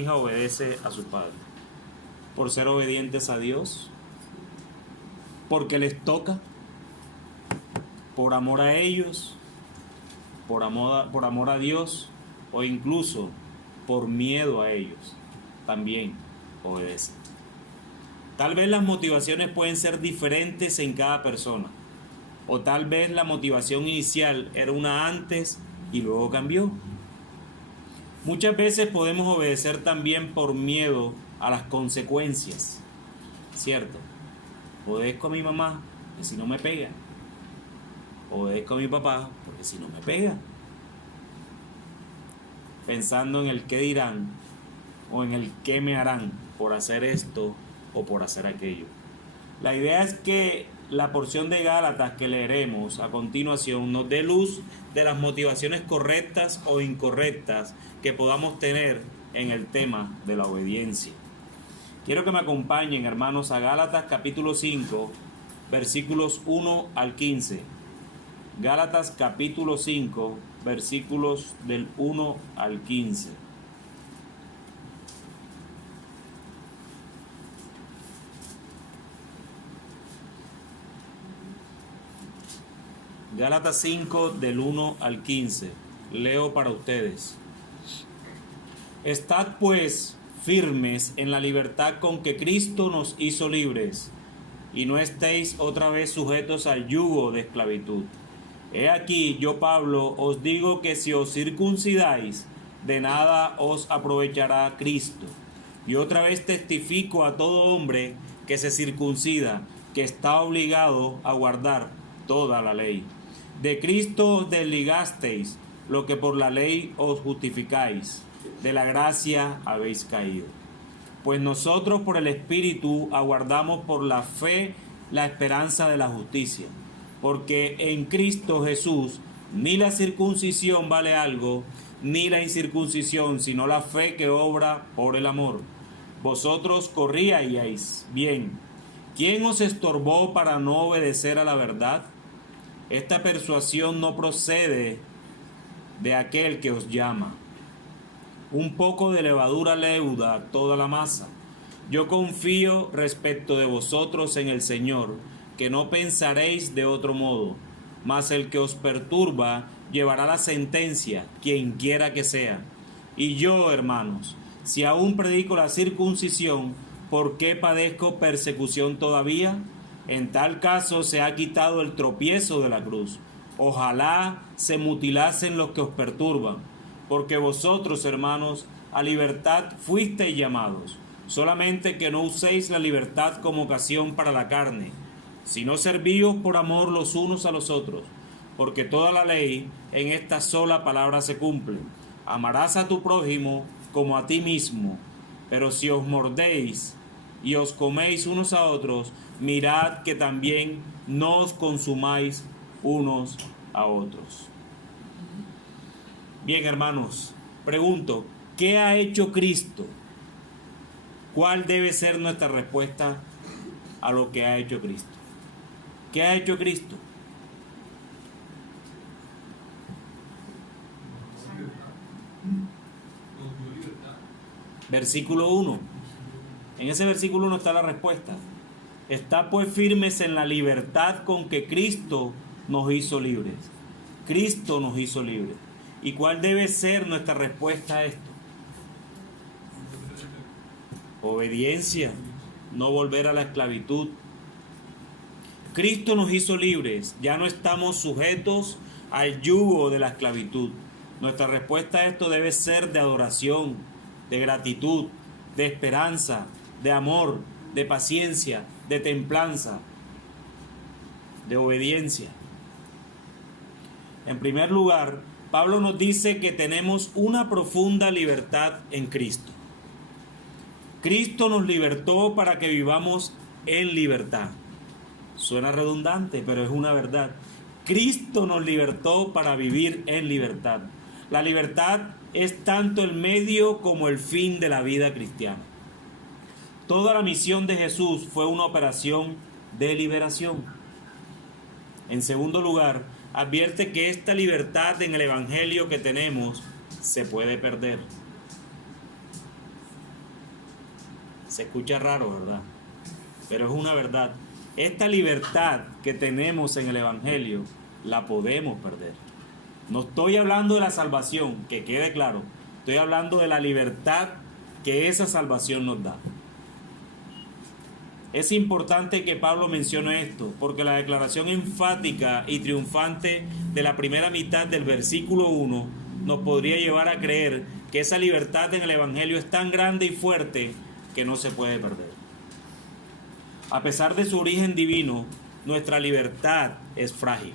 hija obedece a su padre? ¿Por ser obedientes a Dios? ¿Porque les toca? ¿Por amor a ellos? ¿Por amor a Dios? ¿O incluso por miedo a ellos? También obedecen. Tal vez las motivaciones pueden ser diferentes en cada persona. O tal vez la motivación inicial era una antes y luego cambió. Muchas veces podemos obedecer también por miedo a las consecuencias. ¿Cierto? Obedezco a mi mamá, porque si no me pega. Obedezco a mi papá, porque si no me pega. Pensando en el qué dirán o en el qué me harán por hacer esto o por hacer aquello. La idea es que la porción de Gálatas que leeremos a continuación nos dé luz de las motivaciones correctas o incorrectas que podamos tener en el tema de la obediencia. Quiero que me acompañen, hermanos, a Gálatas capítulo 5, versículos 1 al 15. Gálatas capítulo 5, versículos del 1 al 15. Gálatas 5 del 1 al 15. Leo para ustedes. Estad pues firmes en la libertad con que Cristo nos hizo libres, y no estéis otra vez sujetos al yugo de esclavitud. He aquí, yo Pablo os digo que si os circuncidáis, de nada os aprovechará Cristo. Y otra vez testifico a todo hombre que se circuncida, que está obligado a guardar toda la ley. De Cristo os desligasteis, lo que por la ley os justificáis, de la gracia habéis caído. Pues nosotros por el Espíritu aguardamos por la fe la esperanza de la justicia, porque en Cristo Jesús ni la circuncisión vale algo, ni la incircuncisión, sino la fe que obra por el amor. Vosotros corríais bien. ¿Quién os estorbó para no obedecer a la verdad? Esta persuasión no procede de aquel que os llama. Un poco de levadura leuda toda la masa. Yo confío respecto de vosotros en el Señor, que no pensaréis de otro modo, mas el que os perturba llevará la sentencia, quien quiera que sea. Y yo, hermanos, si aún predico la circuncisión, ¿por qué padezco persecución todavía? En tal caso se ha quitado el tropiezo de la cruz. Ojalá se mutilasen los que os perturban, porque vosotros, hermanos, a libertad fuisteis llamados, solamente que no uséis la libertad como ocasión para la carne, sino servíos por amor los unos a los otros, porque toda la ley en esta sola palabra se cumple: amarás a tu prójimo como a ti mismo. Pero si os mordéis y os coméis unos a otros, mirad que también no os consumáis unos a otros. Bien, hermanos, pregunto, ¿qué ha hecho Cristo? ¿Cuál debe ser nuestra respuesta a lo que ha hecho Cristo? ¿Qué ha hecho Cristo? Versículo 1. En ese versículo 1 está la respuesta. Está pues firmes en la libertad con que Cristo nos hizo libres. Cristo nos hizo libres. ¿Y cuál debe ser nuestra respuesta a esto? Obediencia, no volver a la esclavitud. Cristo nos hizo libres, ya no estamos sujetos al yugo de la esclavitud. Nuestra respuesta a esto debe ser de adoración, de gratitud, de esperanza, de amor, de paciencia, de templanza, de obediencia. En primer lugar, Pablo nos dice que tenemos una profunda libertad en Cristo. Cristo nos libertó para que vivamos en libertad. Suena redundante, pero es una verdad. Cristo nos libertó para vivir en libertad. La libertad es tanto el medio como el fin de la vida cristiana. Toda la misión de Jesús fue una operación de liberación. En segundo lugar, advierte que esta libertad en el Evangelio que tenemos se puede perder. Se escucha raro, ¿verdad? Pero es una verdad. Esta libertad que tenemos en el Evangelio la podemos perder. No estoy hablando de la salvación, que quede claro. Estoy hablando de la libertad que esa salvación nos da. Es importante que Pablo mencione esto, porque la declaración enfática y triunfante de la primera mitad del versículo 1 nos podría llevar a creer que esa libertad en el Evangelio es tan grande y fuerte que no se puede perder. A pesar de su origen divino, nuestra libertad es frágil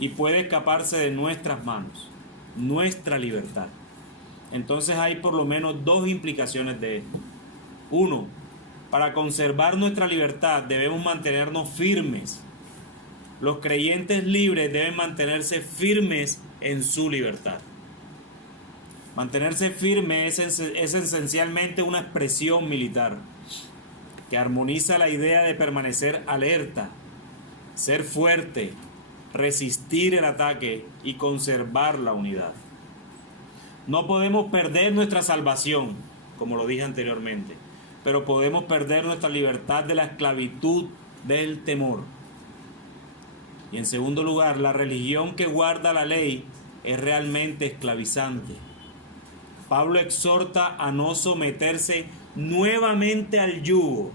y puede escaparse de nuestras manos, nuestra libertad. Entonces hay por lo menos dos implicaciones de esto. Uno, para conservar nuestra libertad debemos mantenernos firmes. Los creyentes libres deben mantenerse firmes en su libertad. Mantenerse firme es esencialmente una expresión militar que armoniza la idea de permanecer alerta, ser fuerte, resistir el ataque y conservar la unidad. No podemos perder nuestra salvación, como lo dije anteriormente, pero podemos perder nuestra libertad de la esclavitud del temor. Y en segundo lugar, la religión que guarda la ley es realmente esclavizante. Pablo exhorta a no someterse nuevamente al yugo.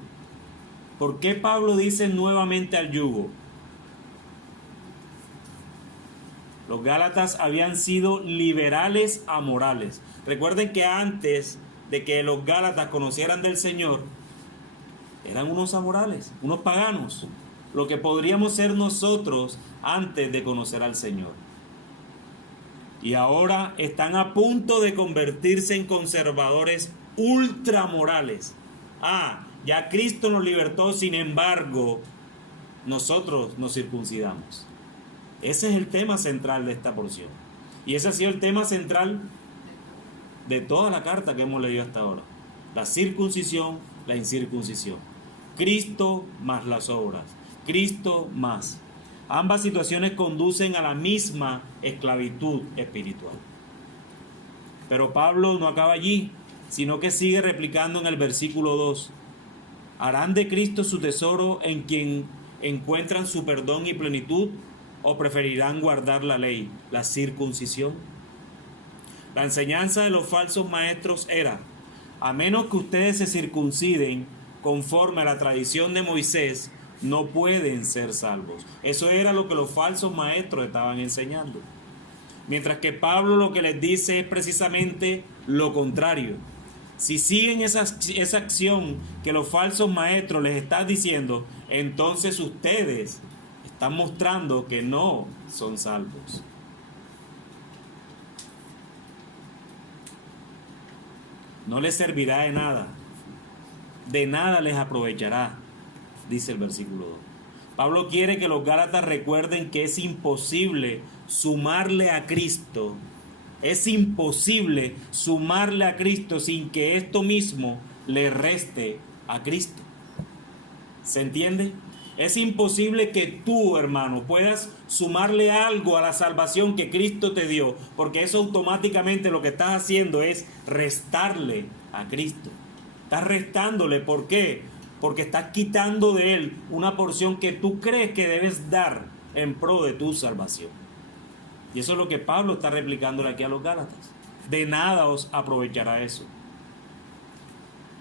¿Por qué Pablo dice nuevamente al yugo? Los Gálatas habían sido liberales a morales. Recuerden que antes de que los Gálatas conocieran del Señor, eran unos amorales, unos paganos, lo que podríamos ser nosotros antes de conocer al Señor. Y ahora están a punto de convertirse en conservadores ultramorales. Ya Cristo nos libertó, sin embargo, nosotros nos circuncidamos. Ese es el tema central de esta porción. Y ese ha sido el tema central de toda la carta que hemos leído hasta ahora. La circuncisión, la incircuncisión. Cristo más las obras. Cristo más. Ambas situaciones conducen a la misma esclavitud espiritual. Pero Pablo no acaba allí, sino que sigue replicando en el versículo 2. ¿Harán de Cristo su tesoro en quien encuentran su perdón y plenitud? ¿O preferirán guardar la ley, la circuncisión? La enseñanza de los falsos maestros era: a menos que ustedes se circunciden conforme a la tradición de Moisés, no pueden ser salvos. Eso era lo que los falsos maestros estaban enseñando. Mientras que Pablo lo que les dice es precisamente lo contrario. Si siguen esa acción que los falsos maestros les están diciendo, entonces ustedes están mostrando que no son salvos. No les servirá de nada les aprovechará, dice el versículo 2. Pablo quiere que los Gálatas recuerden que es imposible sumarle a Cristo. Es imposible sumarle a Cristo sin que esto mismo le reste a Cristo. ¿Se entiende? Es imposible que tú, hermano, puedas sumarle algo a la salvación que Cristo te dio, porque eso automáticamente lo que estás haciendo es restarle a Cristo. Estás restándole. ¿Por qué? Porque estás quitando de Él una porción que tú crees que debes dar en pro de tu salvación. Y eso es lo que Pablo está replicándole aquí a los Gálatas. De nada os aprovechará eso.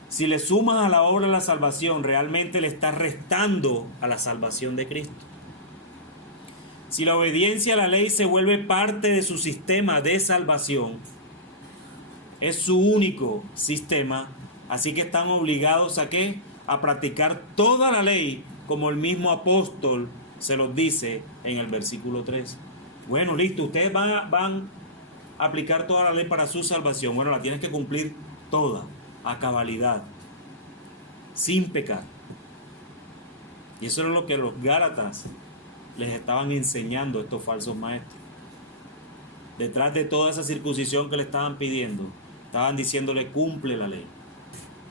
Si le sumas a la obra de la salvación, realmente le estás restando a la salvación de Cristo. Si la obediencia a la ley se vuelve parte de su sistema de salvación, es su único sistema, así que están obligados ¿a qué? A practicar toda la ley, como el mismo apóstol se los dice en el versículo 3. Bueno, listo, ustedes van a aplicar toda la ley para su salvación. Bueno, la tienes que cumplir toda, a cabalidad, sin pecar. Y eso es lo que los Gálatas les estaban enseñando a estos falsos maestros. Detrás de toda esa circuncisión que le estaban pidiendo, estaban diciéndole: cumple la ley,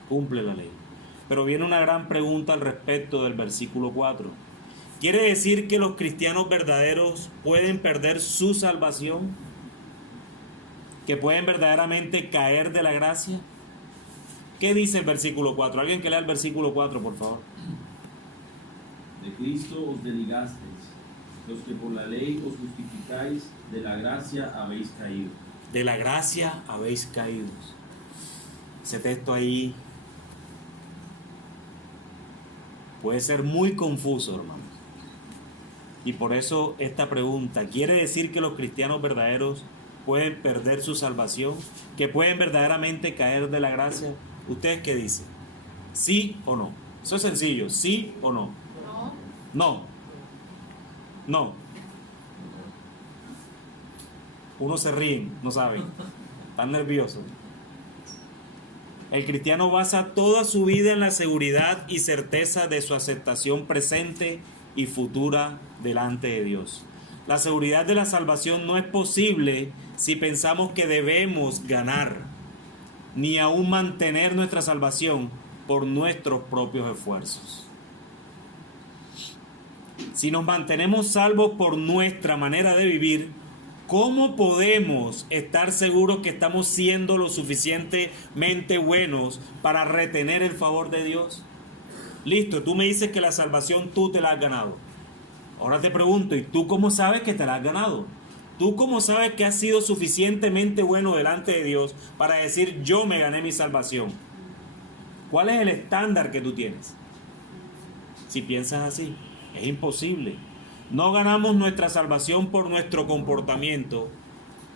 cumple la ley. Pero viene una gran pregunta al respecto del versículo 4. ¿Quiere decir que los cristianos verdaderos pueden perder su salvación? ¿Que pueden verdaderamente caer de la gracia? ¿Qué dice el versículo 4? Alguien que lea el versículo 4, por favor. De Cristo os desligasteis, los que por la ley os justificáis, de la gracia habéis caído. De la gracia habéis caído. Ese texto ahí puede ser muy confuso, hermanos. Y por eso esta pregunta, ¿quiere decir que los cristianos verdaderos pueden perder su salvación? ¿Que pueden verdaderamente caer de la gracia? ¿Ustedes qué dicen? ¿Sí o no? Eso es sencillo, ¿sí o no? No. No. Uno se ríen, no saben. Están nerviosos. El cristiano basa toda su vida en la seguridad y certeza de su aceptación presente y futura delante de Dios. La seguridad de la salvación no es posible si pensamos que debemos ganar, ni aún mantener nuestra salvación por nuestros propios esfuerzos. Si nos mantenemos salvos por nuestra manera de vivir, ¿cómo podemos estar seguros que estamos siendo lo suficientemente buenos para retener el favor de Dios? Listo, tú me dices que la salvación tú te la has ganado. Ahora te pregunto, ¿y tú cómo sabes que te la has ganado? ¿Tú cómo sabes que has sido suficientemente bueno delante de Dios para decir yo me gané mi salvación? ¿Cuál es el estándar que tú tienes? Si piensas así, es imposible. No ganamos nuestra salvación por nuestro comportamiento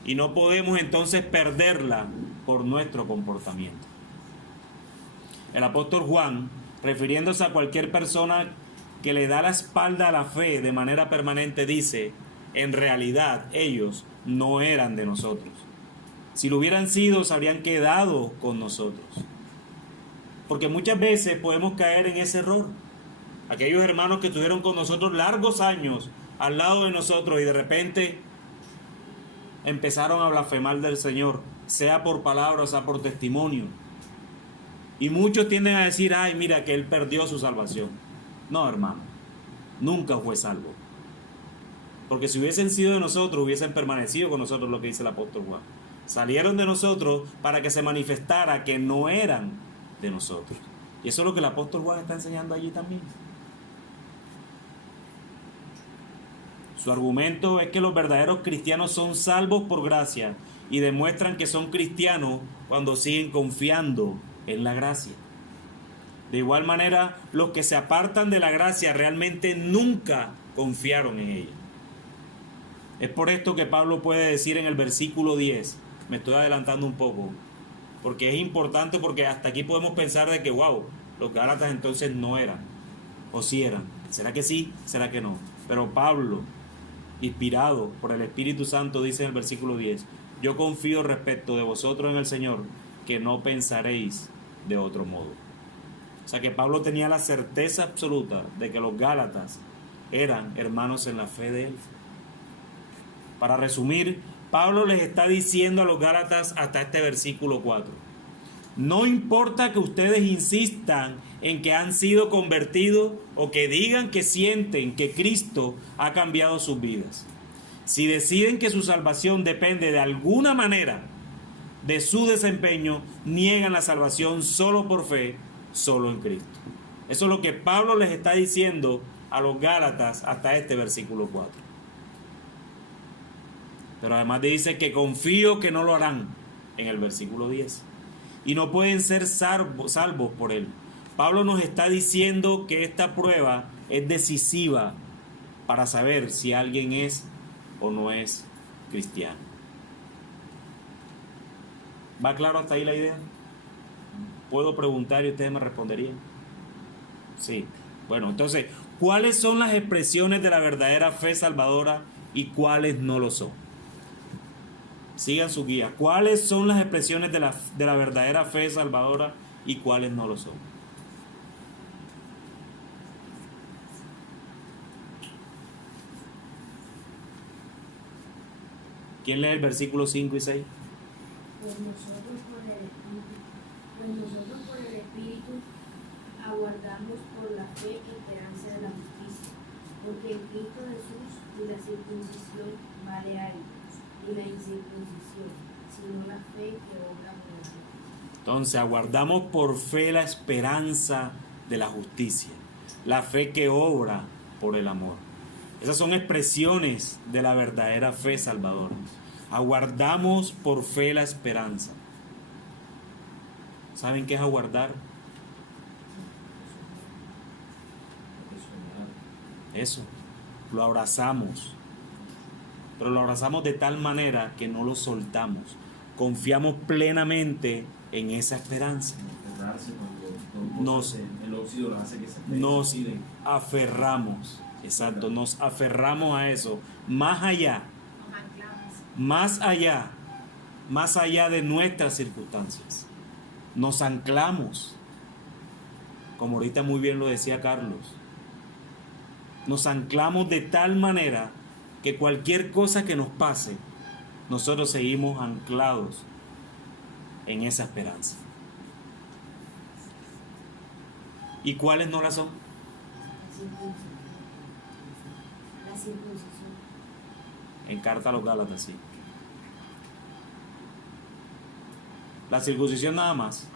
y no podemos entonces perderla por nuestro comportamiento. El apóstol Juan, refiriéndose a cualquier persona que le da la espalda a la fe de manera permanente, dice, en realidad ellos no eran de nosotros. Si lo hubieran sido, se habrían quedado con nosotros. Porque muchas veces podemos caer en ese error. Aquellos hermanos que estuvieron con nosotros largos años al lado de nosotros y de repente empezaron a blasfemar del Señor, sea por palabra o sea por testimonio. Y muchos tienden a decir, ay, mira que él perdió su salvación. No, hermano, nunca fue salvo. Porque si hubiesen sido de nosotros, hubiesen permanecido con nosotros, lo que dice el apóstol Juan. Salieron de nosotros para que se manifestara que no eran de nosotros. Y eso es lo que el apóstol Juan está enseñando allí también. Su argumento es que los verdaderos cristianos son salvos por gracia y demuestran que son cristianos cuando siguen confiando en la gracia. De igual manera, los que se apartan de la gracia realmente nunca confiaron en ella. Es por esto que Pablo puede decir en el versículo 10, me estoy adelantando un poco, porque es importante, porque hasta aquí podemos pensar de que, wow, los gálatas entonces no eran, o sí eran. ¿Será que sí? ¿Será que no? Pero Pablo, inspirado por el Espíritu Santo, dice en el versículo 10, yo confío respecto de vosotros en el Señor, que no pensaréis de otro modo. O sea que Pablo tenía la certeza absoluta de que los gálatas eran hermanos en la fe de él. Para resumir, Pablo les está diciendo a los gálatas hasta este versículo 4. No importa que ustedes insistan en que han sido convertidos o que digan que sienten que Cristo ha cambiado sus vidas. Si deciden que su salvación depende de alguna manera de su desempeño, niegan la salvación solo por fe, solo en Cristo. Eso es lo que Pablo les está diciendo a los gálatas hasta este versículo 4. Pero además dice que confío que no lo harán en el versículo 10. Y no pueden ser salvos por él. Pablo nos está diciendo que esta prueba es decisiva para saber si alguien es o no es cristiano. ¿Va claro hasta ahí la idea? ¿Puedo preguntar y ustedes me responderían? Sí. Bueno, entonces, ¿cuáles son las expresiones de la verdadera fe salvadora y cuáles no lo son? Sigan su guía. ¿Cuáles son las expresiones de la verdadera fe salvadora y cuáles no lo son? ¿Quién lee el versículo 5 y 6? Pues nosotros por el Espíritu aguardamos por la fe y esperanza de la justicia, porque en Cristo Jesús ni la circuncisión vale algo, ni la incircuncisión, sino la fe que obra por la fe. Entonces, aguardamos por fe la esperanza de la justicia, la fe que obra por el amor. Esas son expresiones de la verdadera fe salvadora. Aguardamos por fe la esperanza. ¿Saben qué es aguardar? Eso, lo abrazamos. Pero lo abrazamos de tal manera que no lo soltamos. Confiamos plenamente en esa esperanza. El óxido hace que se Nos aferramos. Exacto, nos aferramos a eso. Más allá de nuestras circunstancias. Nos anclamos. Como ahorita muy bien lo decía Carlos. Nos anclamos de tal manera que cualquier cosa que nos pase, nosotros seguimos anclados en esa esperanza. ¿Y cuáles no las son? La circuncisión. En carta a los Gálatas, sí. La circuncisión nada más.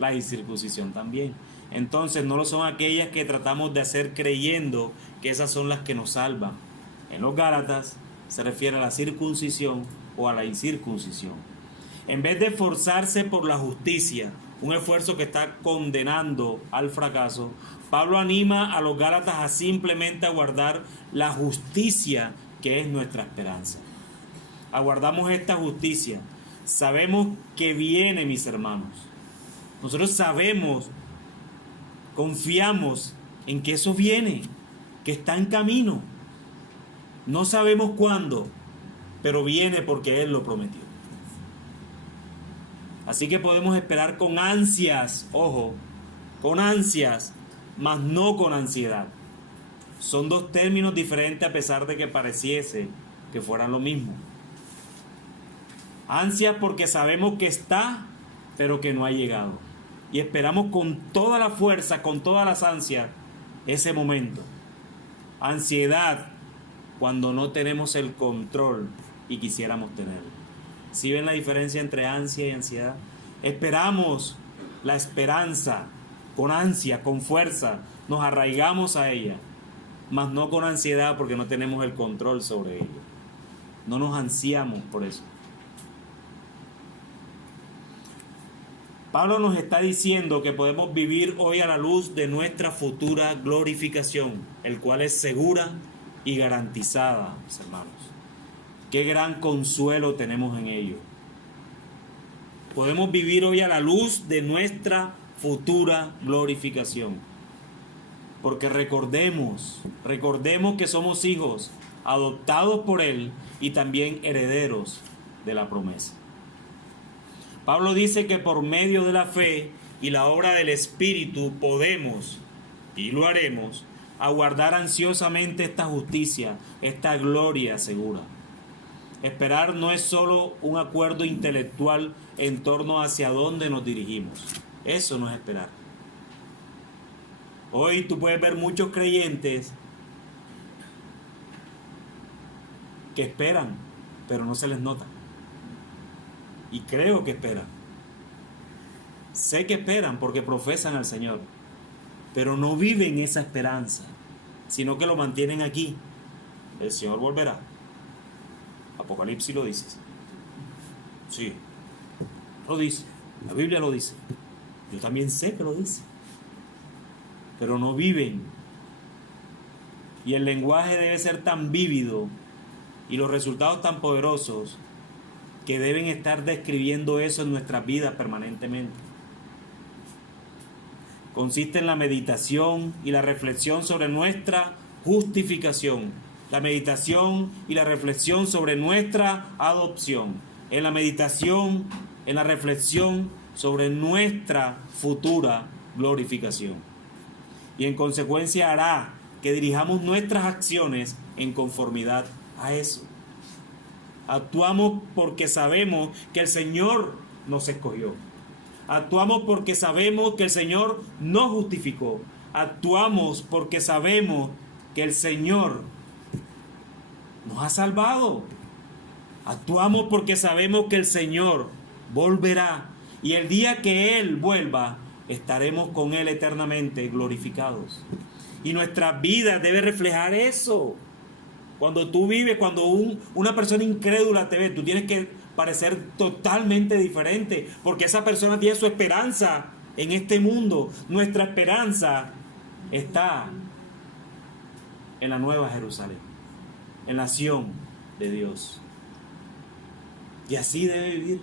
La incircuncisión también. Entonces no lo son aquellas que tratamos de hacer creyendo que esas son las que nos salvan. En los Gálatas se refiere a la circuncisión o a la incircuncisión. En vez de esforzarse por la justicia, un esfuerzo que está condenando al fracaso, Pablo anima a los Gálatas a simplemente aguardar la justicia que es nuestra esperanza. Aguardamos esta justicia. Sabemos que viene, mis hermanos. Nosotros sabemos, confiamos en que eso viene, que está en camino. No sabemos cuándo, pero viene porque Él lo prometió. Así que podemos esperar con ansias, ojo, con ansias, mas no con ansiedad. Son dos términos diferentes a pesar de que pareciese que fueran lo mismo. Ansias porque sabemos que está, pero que no ha llegado. Y esperamos con toda la fuerza, con todas las ansias, ese momento. Ansiedad cuando no tenemos el control y quisiéramos tenerlo. ¿Sí ven la diferencia entre ansia y ansiedad? Esperamos la esperanza con ansia, con fuerza. Nos arraigamos a ella, mas no con ansiedad porque no tenemos el control sobre ella. No nos ansiamos por eso. Pablo nos está diciendo que podemos vivir hoy a la luz de nuestra futura glorificación, el cual es segura y garantizada, mis hermanos. Qué gran consuelo tenemos en ello. Podemos vivir hoy a la luz de nuestra futura glorificación. Porque recordemos que somos hijos adoptados por Él y también herederos de la promesa. Pablo dice que por medio de la fe y la obra del Espíritu podemos, y lo haremos, aguardar ansiosamente esta justicia, esta gloria segura. Esperar no es solo un acuerdo intelectual en torno hacia dónde nos dirigimos. Eso no es esperar. Hoy tú puedes ver muchos creyentes que esperan, pero no se les nota. Y creo que esperan. Sé que esperan porque profesan al Señor, pero no viven esa esperanza, sino que lo mantienen aquí. El Señor volverá. Apocalipsis lo dice. Sí, lo dice. La Biblia lo dice. Yo también sé que lo dice. Pero no viven. Y el lenguaje debe ser tan vívido y los resultados tan poderosos que deben estar describiendo eso en nuestras vidas permanentemente. Consiste en la meditación y la reflexión sobre nuestra justificación, la meditación y la reflexión sobre nuestra adopción, en la meditación, en la reflexión sobre nuestra futura glorificación. Y en consecuencia hará que dirijamos nuestras acciones en conformidad a eso. Actuamos porque sabemos que el Señor nos escogió. Actuamos porque sabemos que el Señor nos justificó. Actuamos porque sabemos que el Señor nos ha salvado. Actuamos porque sabemos que el Señor volverá. Y el día que Él vuelva, estaremos con Él eternamente glorificados. Y nuestra vida debe reflejar eso. Cuando tú vives, cuando una persona incrédula te ve, tú tienes que parecer totalmente diferente, porque esa persona tiene su esperanza en este mundo. Nuestra esperanza está en la Nueva Jerusalén, en la Sión de Dios. Y así debe vivir.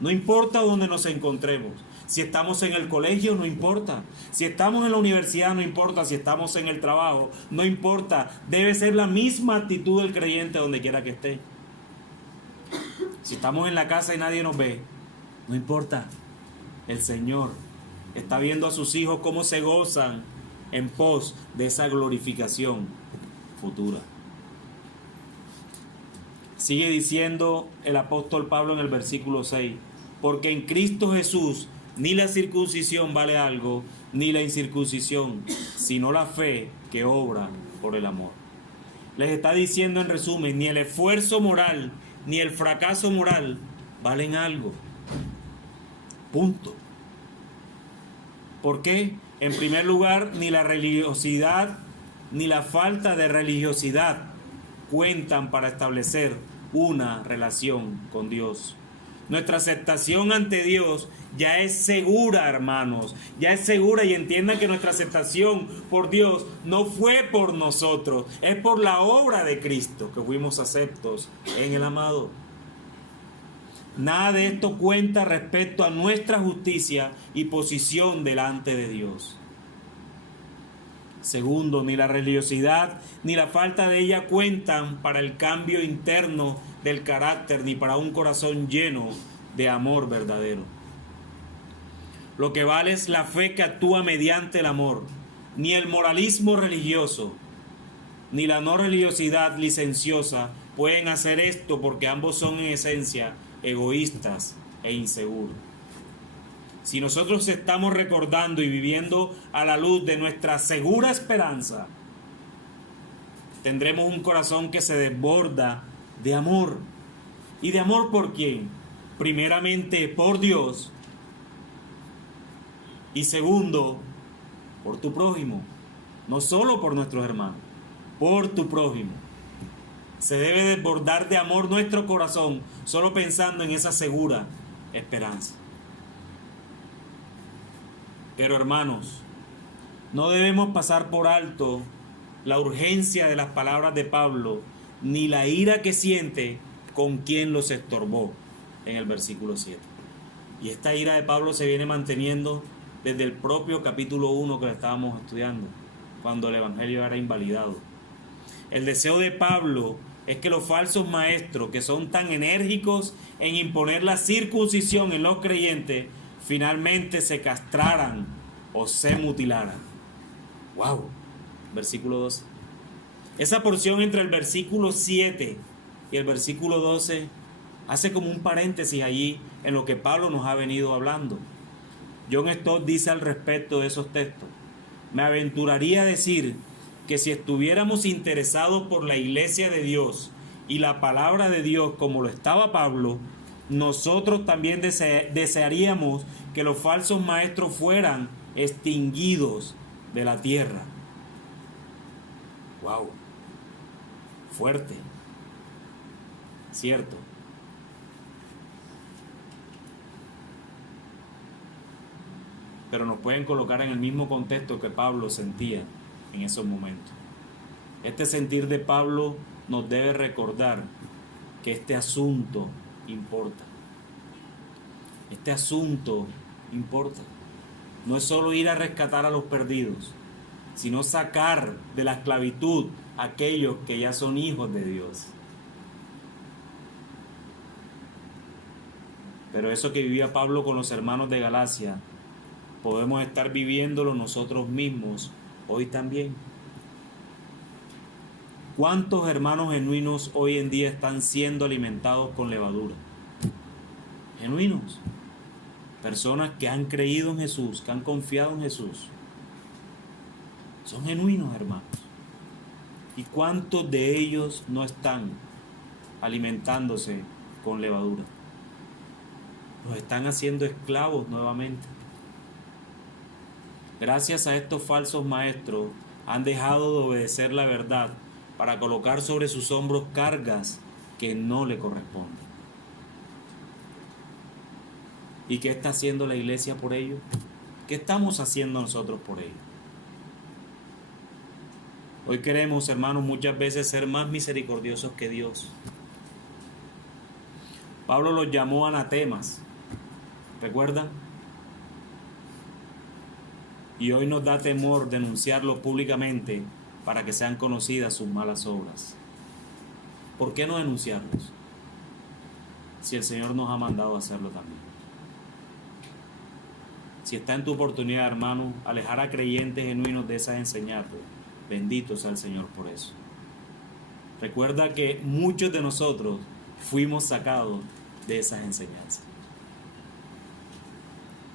No importa dónde nos encontremos. Si estamos en el colegio, no importa. Si estamos en la universidad, no importa. Si estamos en el trabajo, no importa. Debe ser la misma actitud del creyente donde quiera que esté. Si estamos en la casa y nadie nos ve, no importa. El Señor está viendo a sus hijos cómo se gozan en pos de esa glorificación futura. Sigue diciendo el apóstol Pablo en el versículo 6, porque en Cristo Jesús ni la circuncisión vale algo, ni la incircuncisión, sino la fe que obra por el amor. Les está diciendo en resumen, ni el esfuerzo moral, ni el fracaso moral valen algo. Punto. ¿Por qué? En primer lugar, ni la religiosidad, ni la falta de religiosidad cuentan para establecer una relación con Dios. Nuestra aceptación ante Dios ya es segura, hermanos, ya es segura, y entiendan que nuestra aceptación por Dios no fue por nosotros, es por la obra de Cristo que fuimos aceptos en el amado. Nada de esto cuenta respecto a nuestra justicia y posición delante de Dios. Segundo, ni la religiosidad ni la falta de ella cuentan para el cambio interno del carácter, ni para un corazón lleno de amor verdadero. Lo que vale es la fe que actúa mediante el amor. Ni el moralismo religioso, ni la no religiosidad licenciosa pueden hacer esto, porque ambos son en esencia egoístas e inseguros. Si nosotros estamos recordando y viviendo a la luz de nuestra segura esperanza, tendremos un corazón que se desborda de amor. ¿Y de amor por quién? Primeramente por Dios, y segundo, por tu prójimo. No solo por nuestros hermanos, por tu prójimo. Se debe desbordar de amor nuestro corazón, solo pensando en esa segura esperanza. Pero hermanos, no debemos pasar por alto la urgencia de las palabras de Pablo, ni la ira que siente con quien los estorbó, en el versículo 7. Y esta ira de Pablo se viene manteniendo desde el propio capítulo 1 que lo estábamos estudiando, cuando el evangelio era invalidado. El deseo de Pablo es que los falsos maestros, que son tan enérgicos en imponer la circuncisión en los creyentes, finalmente se castraran o se mutilaran. ¡Wow! Versículo 12. Esa porción entre el versículo 7 y el versículo 12 hace como un paréntesis allí en lo que Pablo nos ha venido hablando. John Stott dice al respecto de esos textos: me aventuraría a decir que si estuviéramos interesados por la iglesia de Dios y la palabra de Dios como lo estaba Pablo, nosotros también desearíamos que los falsos maestros fueran extinguidos de la tierra. ¡Wow! Fuerte. ¿Cierto? Pero nos pueden colocar en el mismo contexto que Pablo sentía en esos momentos. Este sentir de Pablo nos debe recordar que este asunto importa. Este asunto importa. No es solo ir a rescatar a los perdidos, sino sacar de la esclavitud a aquellos que ya son hijos de Dios. Pero eso que vivía Pablo con los hermanos de Galacia, podemos estar viviéndolo nosotros mismos hoy también. ¿Cuántos hermanos genuinos hoy en día están siendo alimentados con levadura? Genuinos. Personas que han creído en Jesús, que han confiado en Jesús. Son genuinos, hermanos. ¿Y cuántos de ellos no están alimentándose con levadura? Los están haciendo esclavos nuevamente. Gracias a estos falsos maestros han dejado de obedecer la verdad para colocar sobre sus hombros cargas que no le corresponden. ¿Y qué está haciendo la iglesia por ello? ¿Qué estamos haciendo nosotros por ello? Hoy queremos, hermanos, muchas veces ser más misericordiosos que Dios. Pablo los llamó anatemas, ¿recuerdan? Y hoy nos da temor denunciarlos públicamente para que sean conocidas sus malas obras. ¿Por qué no denunciarlos? Si el Señor nos ha mandado a hacerlo también. Si está en tu oportunidad, hermano, alejar a creyentes genuinos de esas enseñanzas, bendito sea el Señor por eso. Recuerda que muchos de nosotros fuimos sacados de esas enseñanzas.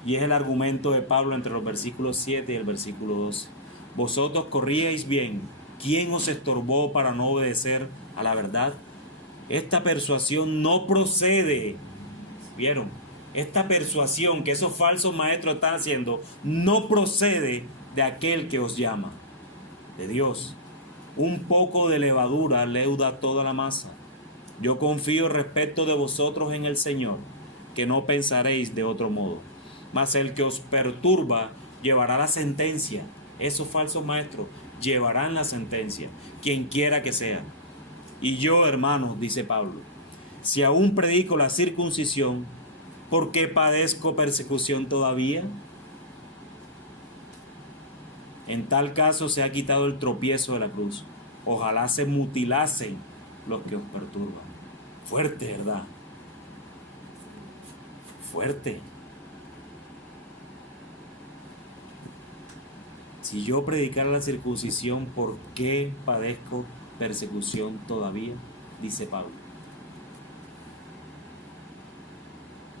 Y es el argumento de Pablo entre los versículos 7 y el versículo 12. Vosotros corríais bien. ¿Quién os estorbó para no obedecer a la verdad? Esta persuasión no procede. ¿Vieron? Esta persuasión que esos falsos maestros están haciendo no procede de aquel que os llama, de Dios. Un poco de levadura leuda toda la masa. Yo confío respecto de vosotros en el Señor, que no pensaréis de otro modo. Mas el que os perturba llevará la sentencia. Esos falsos maestros llevarán la sentencia, quien quiera que sea. Y yo, hermanos, dice Pablo, si aún predico la circuncisión, ¿por qué padezco persecución todavía? En tal caso se ha quitado el tropiezo de la cruz. Ojalá se mutilasen los que os perturban. Fuerte, ¿verdad? Fuerte. Si yo predicara la circuncisión, ¿por qué padezco persecución todavía? Dice Pablo.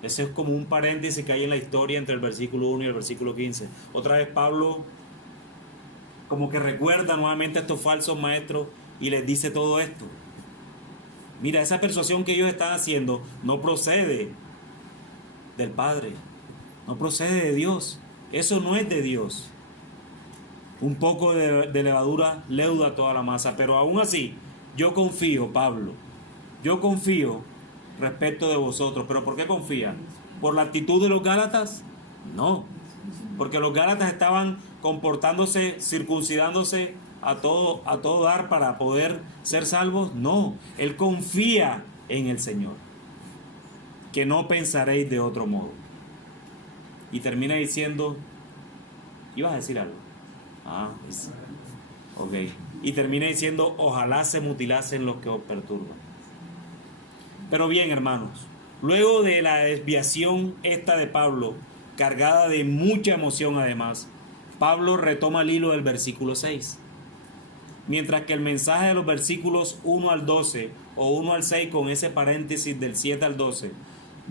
Ese es como un paréntesis que hay en la historia entre el versículo 1 y el versículo 15. Otra vez Pablo como que recuerda nuevamente a estos falsos maestros y les dice todo esto. Mira, esa persuasión que ellos están haciendo no procede del Padre, no procede de Dios. Eso no es de Dios. Un poco de levadura leuda toda la masa, pero aún así, yo confío, Pablo, yo confío respecto de vosotros. ¿Pero por qué confían? ¿Por la actitud de los Gálatas? No, porque los Gálatas estaban comportándose, circuncidándose a todo dar para poder ser salvos. No, él confía en el Señor, que no pensaréis de otro modo. Y termina diciendo, ¿ibas a decir algo? Ok. Y termina diciendo, ojalá se mutilasen los que os perturban. Pero bien, hermanos, luego de la desviación esta de Pablo, cargada de mucha emoción además, Pablo retoma el hilo del versículo 6. Mientras que el mensaje de los versículos 1 al 12 o 1 al 6 con ese paréntesis del 7 al 12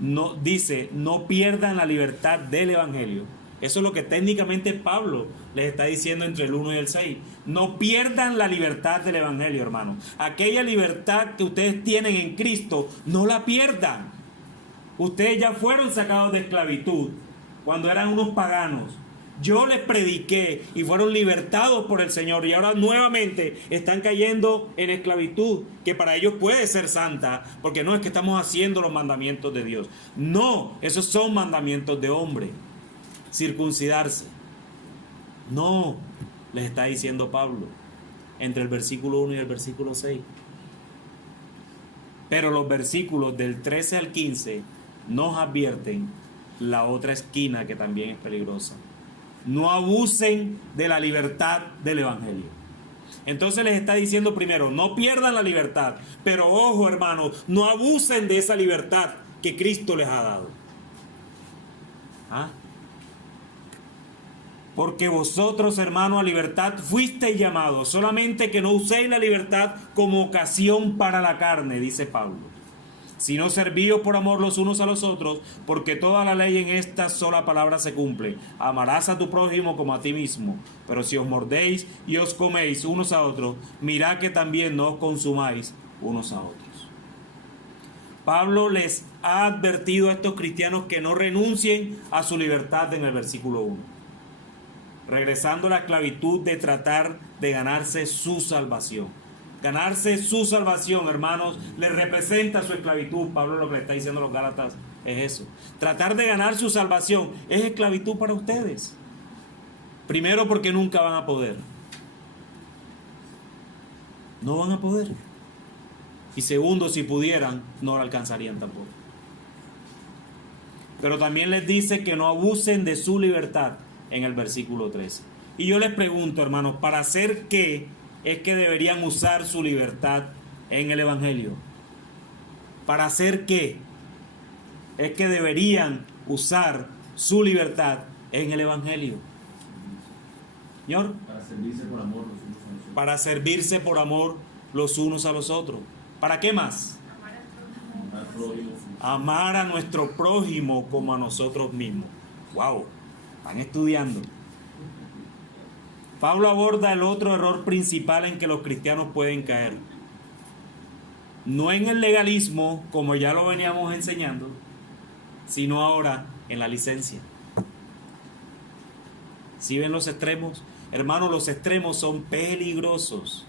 no, dice, no pierdan la libertad del evangelio. Eso es lo que técnicamente Pablo les está diciendo entre el 1 y el 6. No pierdan la libertad del evangelio, hermano. Aquella libertad que ustedes tienen en Cristo, no la pierdan. Ustedes ya fueron sacados de esclavitud cuando eran unos paganos. Yo les prediqué y fueron libertados por el Señor, y ahora nuevamente están cayendo en esclavitud, que para ellos puede ser santa, porque no es que estamos haciendo los mandamientos de Dios. No, esos son mandamientos de hombre. Circuncidarse. No, les está diciendo Pablo entre el versículo 1 y el versículo 6. Pero los versículos del 13 al 15 nos advierten la otra esquina que también es peligrosa. No abusen de la libertad del evangelio. Entonces les está diciendo primero, no pierdan la libertad, pero ojo, hermanos, no abusen de esa libertad que Cristo les ha dado. Porque vosotros, hermanos, a libertad fuisteis llamados, solamente que no uséis la libertad como ocasión para la carne, dice Pablo, sino servíos por amor los unos a los otros, porque toda la ley en esta sola palabra se cumple: amarás a tu prójimo como a ti mismo. Pero si os mordéis y os coméis unos a otros, mirad que también no os consumáis unos a otros. Pablo les ha advertido a estos cristianos que no renuncien a su libertad en el versículo 1. Regresando a la esclavitud de tratar de ganarse su salvación. Ganarse su salvación, hermanos, les representa su esclavitud. Pablo lo que le está diciendo a los Gálatas es eso. Tratar de ganar su salvación es esclavitud para ustedes. Primero porque nunca van a poder. No van a poder. Y segundo, si pudieran, no la alcanzarían tampoco. Pero también les dice que no abusen de su libertad en el versículo 13. Y yo les pregunto, hermanos, ¿para hacer qué es que deberían usar su libertad en el Evangelio? ¿Para hacer qué es que deberían usar su libertad en el Evangelio? Señor, Para servirse por amor los unos a los otros. para servirse por amor los unos a los otros. ¿Para qué más? Amar prójimo. Amar a nuestro prójimo como a nosotros mismos. ¡Wow! Están estudiando. Pablo aborda el otro error principal en que los cristianos pueden caer. No en el legalismo, como ya lo veníamos enseñando, sino ahora en la licencia. ¿Sí ven los extremos? Hermanos, los extremos son peligrosos.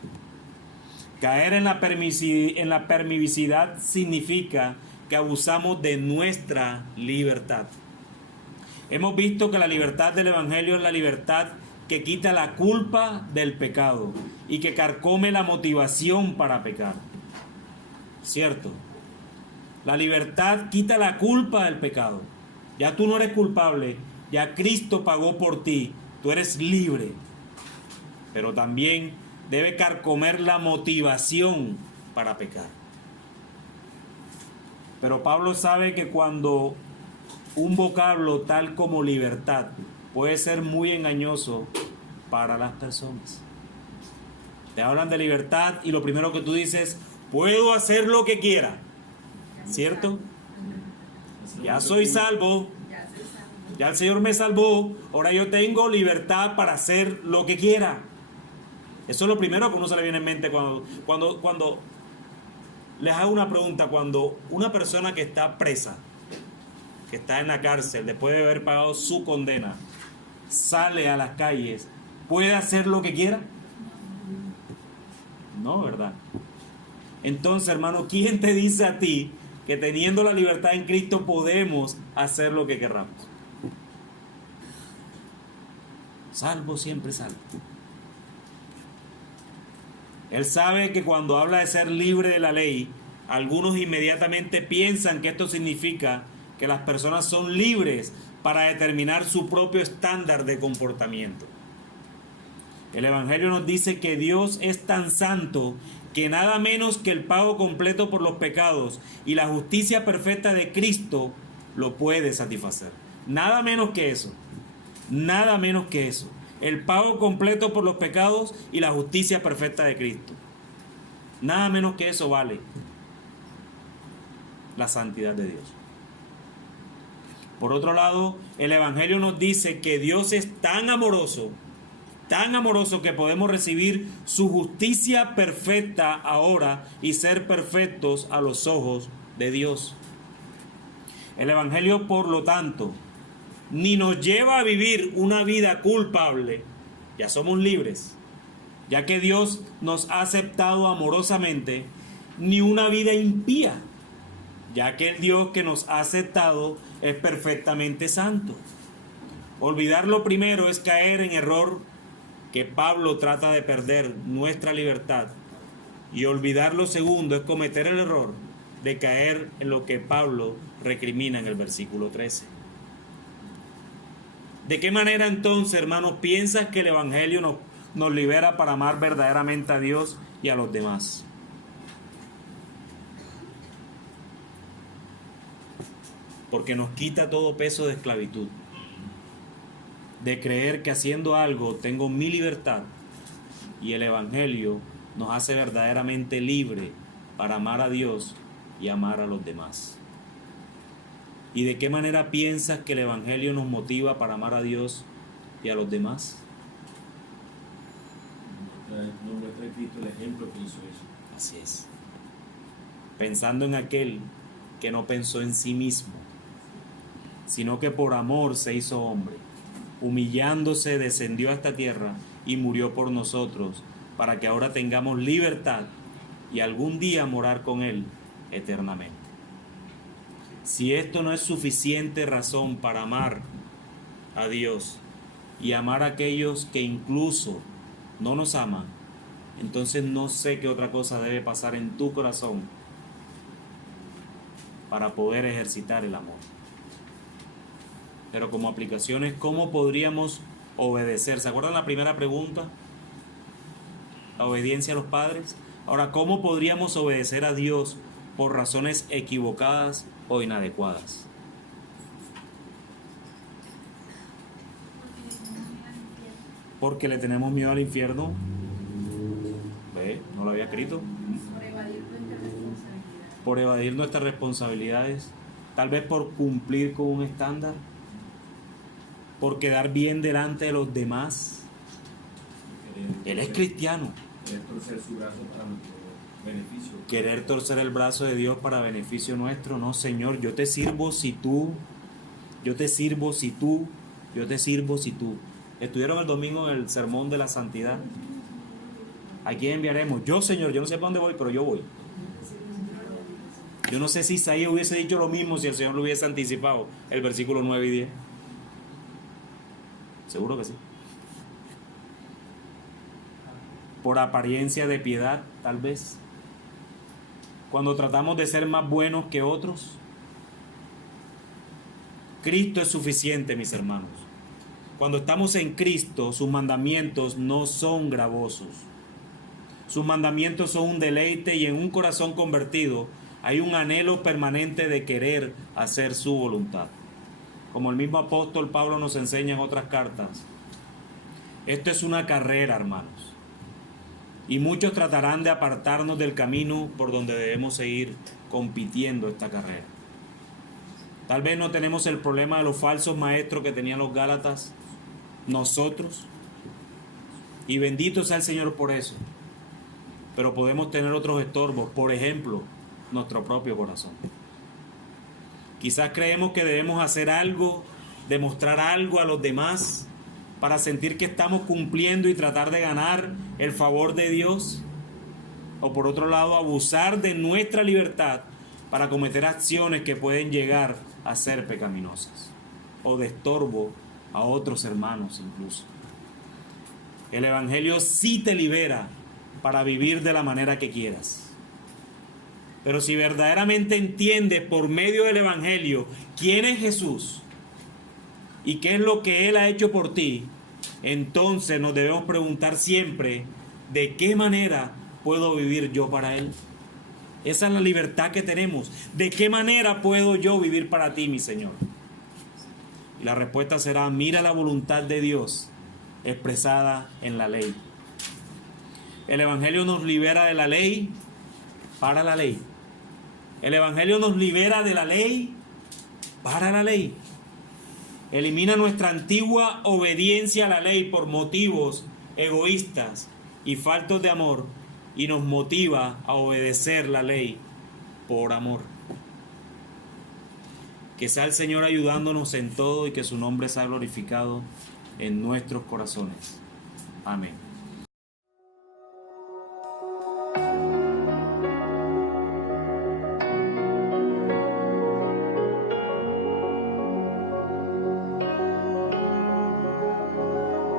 Caer en la permisividad significa que abusamos de nuestra libertad. Hemos visto que la libertad del Evangelio es la libertad que quita la culpa del pecado y que carcome la motivación para pecar. ¿Cierto? La libertad quita la culpa del pecado. Ya tú no eres culpable, ya Cristo pagó por ti, tú eres libre. Pero también debe carcomer la motivación para pecar. Pero Pablo sabe que cuando un vocablo tal como libertad puede ser muy engañoso para las personas. Te hablan de libertad y lo primero que tú dices, puedo hacer lo que quiera. ¿Cierto? Ya soy salvo. Ya el Señor me salvó. Ahora yo tengo libertad para hacer lo que quiera. Eso es lo primero que uno se le viene en mente cuando les hago una pregunta. Cuando una persona que está presa, que está en la cárcel, después de haber pagado su condena, sale a las calles, ¿puede hacer lo que quiera? No, ¿verdad? Entonces, hermano, ¿quién te dice a ti que teniendo la libertad en Cristo podemos hacer lo que querramos? Salvo, siempre salvo. Él sabe que cuando habla de ser libre de la ley, algunos inmediatamente piensan que esto significa que las personas son libres para determinar su propio estándar de comportamiento. El Evangelio nos dice que Dios es tan santo que nada menos que el pago completo por los pecados y la justicia perfecta de Cristo lo puede satisfacer. Nada menos que eso. Nada menos que eso. El pago completo por los pecados y la justicia perfecta de Cristo. Nada menos que eso vale la santidad de Dios. Por otro lado, el Evangelio nos dice que Dios es tan amoroso que podemos recibir su justicia perfecta ahora y ser perfectos a los ojos de Dios. El Evangelio, por lo tanto, ni nos lleva a vivir una vida culpable, ya somos libres, ya que Dios nos ha aceptado amorosamente, ni una vida impía, ya que el Dios que nos ha aceptado es perfectamente santo. Olvidar lo primero es caer en error que Pablo trata de perder nuestra libertad, y olvidar lo segundo es cometer el error de caer en lo que Pablo recrimina en el versículo 13. ¿De qué manera entonces, hermanos, piensas que el Evangelio nos libera para amar verdaderamente a Dios y a los demás? Porque nos quita todo peso de esclavitud, de creer que haciendo algo tengo mi libertad, y el Evangelio nos hace verdaderamente libre para amar a Dios y amar a los demás. ¿Y de qué manera piensas que el Evangelio nos motiva para amar a Dios y a los demás? Nos muestra Cristo el ejemplo que hizo eso. Así es. Pensando en aquel que no pensó en sí mismo, sino que por amor se hizo hombre. Humillándose, descendió a esta tierra y murió por nosotros, para que ahora tengamos libertad y algún día morar con Él eternamente. Si esto no es suficiente razón para amar a Dios y amar a aquellos que incluso no nos aman, entonces no sé qué otra cosa debe pasar en tu corazón para poder ejercitar el amor. Pero como aplicaciones, ¿cómo podríamos obedecer? ¿Se acuerdan la primera pregunta? La obediencia a los padres. Ahora, ¿cómo podríamos obedecer a Dios por razones equivocadas o inadecuadas? Porque le tenemos miedo al infierno. ¿Ve? No lo había escrito. Por evadir nuestras responsabilidades. Tal vez por cumplir con un estándar. Por quedar bien delante de los demás. Él es cristiano. Querer torcer su brazo para nuestro beneficio. Querer torcer el brazo de Dios para beneficio nuestro. No, Señor, yo te sirvo si tú. Yo te sirvo si tú. Yo te sirvo si tú. Estuvieron el domingo en el sermón de la santidad. ¿A quién enviaremos? Yo, Señor, yo no sé para dónde voy, pero yo voy. Yo no sé si Isaías hubiese dicho lo mismo si el Señor lo hubiese anticipado, el versículo 9 y 10. Seguro que sí. Por apariencia de piedad, tal vez. Cuando tratamos de ser más buenos que otros. Cristo es suficiente, mis hermanos. Cuando estamos en Cristo, sus mandamientos no son gravosos. Sus mandamientos son un deleite y en un corazón convertido hay un anhelo permanente de querer hacer su voluntad. Como el mismo apóstol Pablo nos enseña en otras cartas. Esto es una carrera, hermanos. Y muchos tratarán de apartarnos del camino por donde debemos seguir compitiendo esta carrera. Tal vez no tenemos el problema de los falsos maestros que tenían los Gálatas, nosotros. Y bendito sea el Señor por eso. Pero podemos tener otros estorbos, por ejemplo, nuestro propio corazón. Quizás creemos que debemos hacer algo, demostrar algo a los demás para sentir que estamos cumpliendo y tratar de ganar el favor de Dios. O por otro lado, abusar de nuestra libertad para cometer acciones que pueden llegar a ser pecaminosas o de estorbo a otros hermanos incluso. El Evangelio sí te libera para vivir de la manera que quieras. Pero si verdaderamente entiendes por medio del Evangelio quién es Jesús y qué es lo que Él ha hecho por ti, entonces nos debemos preguntar siempre, ¿de qué manera puedo vivir yo para Él? Esa es la libertad que tenemos. ¿De qué manera puedo yo vivir para ti, mi Señor? Y la respuesta será, mira la voluntad de Dios expresada en la ley. El Evangelio nos libera de la ley para la ley. El Evangelio nos libera de la ley para la ley. Elimina nuestra antigua obediencia a la ley por motivos egoístas y faltos de amor y nos motiva a obedecer la ley por amor. Que sea el Señor ayudándonos en todo y que su nombre sea glorificado en nuestros corazones. Amén.